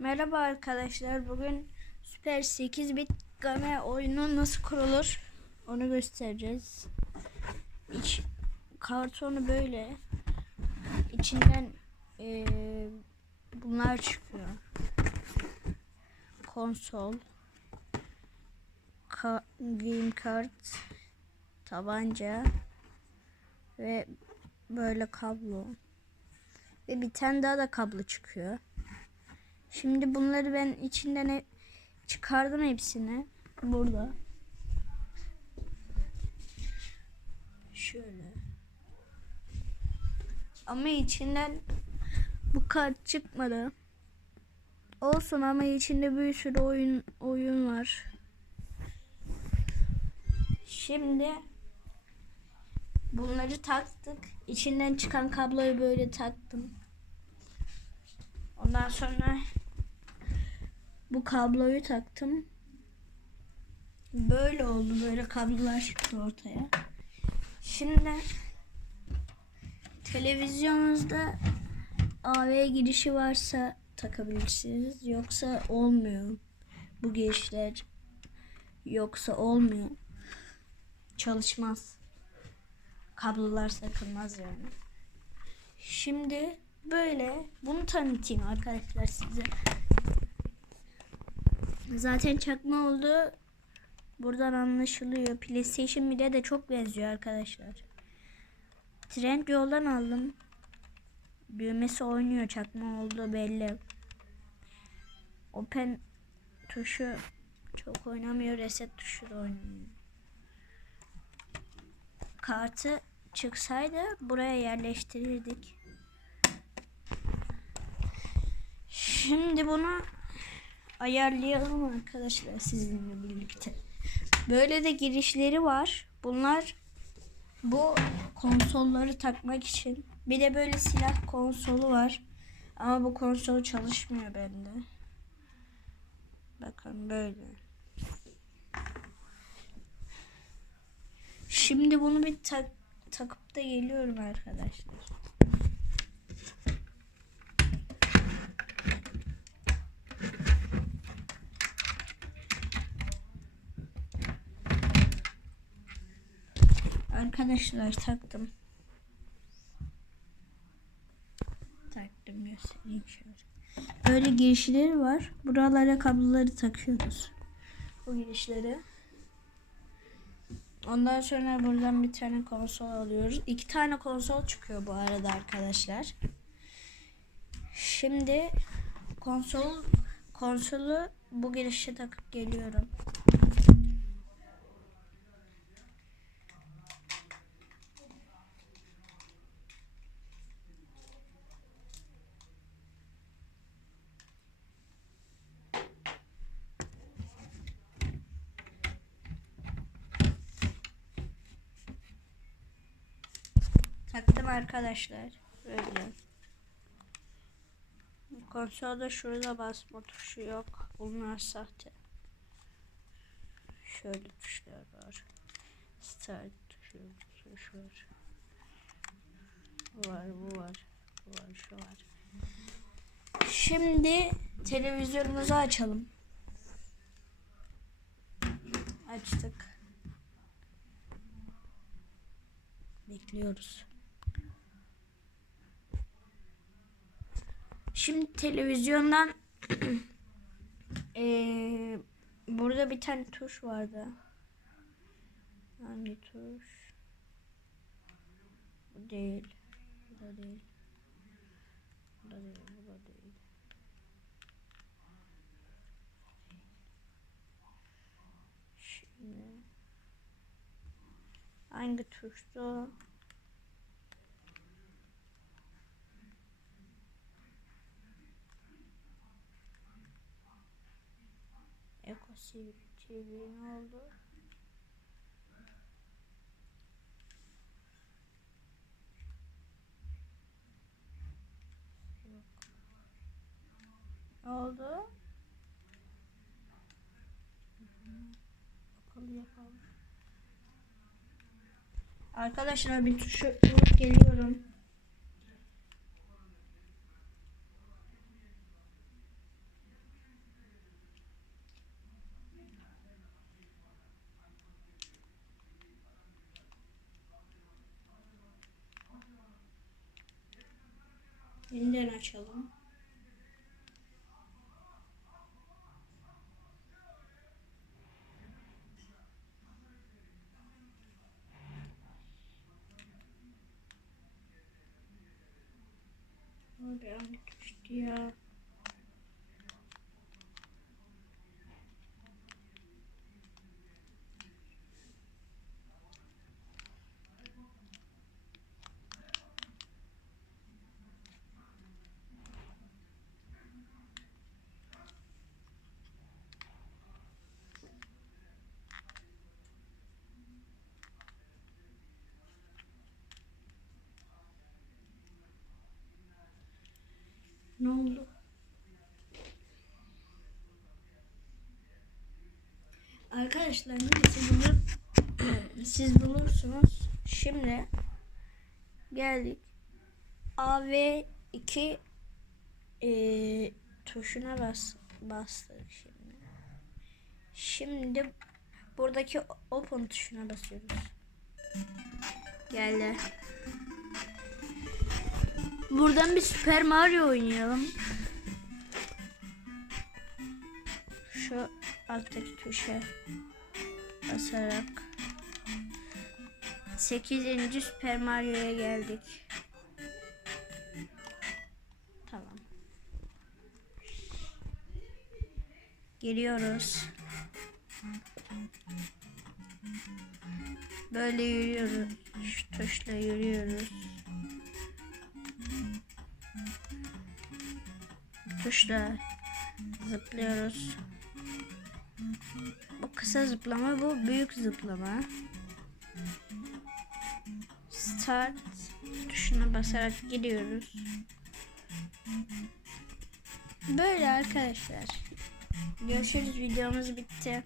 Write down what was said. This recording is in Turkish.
Merhaba arkadaşlar. Bugün Süper 8 bit game oyunu nasıl kurulur onu göstereceğiz. İç, kartonu böyle. İçinden eee, bunlar çıkıyor. Konsol, ka- game kart, tabanca ve böyle kablo. Ve bir tane daha da kablo çıkıyor. Şimdi bunları ben içinden he- çıkardım hepsini. Burada. Şöyle. Ama içinden bu kart çıkmadı. Olsun ama içinde bir sürü oyun oyun var. Şimdi bunları taktık. İçinden çıkan kabloyu böyle taktım. Ondan sonra bu kabloyu taktım. Böyle oldu. Böyle kablolar çıktı ortaya. Şimdi televizyonunuzda AV girişi varsa takabilirsiniz. Yoksa olmuyor. Bu girişler yoksa olmuyor. Çalışmaz. Kablolar sakınmaz yani. Şimdi böyle bunu tanıtayım arkadaşlar size. Zaten çakma oldu. Buradan anlaşılıyor. PlayStation 1'e de çok benziyor arkadaşlar. Trend yoldan aldım. Düğmesi oynuyor. Çakma oldu belli. Open tuşu çok oynamıyor. Reset tuşu da oynamıyor. Kartı çıksaydı buraya yerleştirirdik. Şimdi bunu ayarlayalım arkadaşlar sizinle birlikte. Böyle de girişleri var. Bunlar bu konsolları takmak için. Bir de böyle silah konsolu var. Ama bu konsol çalışmıyor bende. Bakın böyle. Şimdi bunu bir tak takıp da geliyorum arkadaşlar. Arkadaşlar taktım. Taktım göstereyim şöyle. Böyle girişleri var. Buralara kabloları takıyoruz. Bu girişleri. Ondan sonra buradan bir tane konsol alıyoruz. İki tane konsol çıkıyor bu arada arkadaşlar. Şimdi konsol konsolu bu girişe takıp geliyorum. Taktım arkadaşlar. Böyle. Konsolda şurada basma tuşu yok. Bunlar sahte. Şöyle tuşlar var. Start tuşu, tuş var. Bu var, bu var. Bu var, şu var. Şimdi televizyonumuzu açalım. Açtık. Bekliyoruz. Şimdi televizyondan eee, burada bir tane tuş vardı. Hangi tuş? Bu değil. Bu da değil. Bu da değil. Bu da değil. Şimdi hangi tuştu? Ne oldu? Yok. Oldu? Bakalım yapalım. Arkadaşlar bir tuşu geliyorum. Yeniden açalım. Abi düştü ya. Ne oldu? Arkadaşlar neyse bunu siz bulursunuz. Şimdi geldik. A ve 2 eee tuşuna bas bastık şimdi. Şimdi buradaki open tuşuna basıyoruz. Geldi. Buradan bir Super Mario oynayalım. Şu alttaki tuşa basarak 8. Super Mario'ya geldik. Tamam. Geliyoruz. Böyle yürüyoruz. Şu tuşla yürüyoruz. Tuşla zıplıyoruz. Bu kısa zıplama, bu büyük zıplama. Start tuşuna basarak gidiyoruz. Böyle arkadaşlar. Görüşürüz videomuz bitti.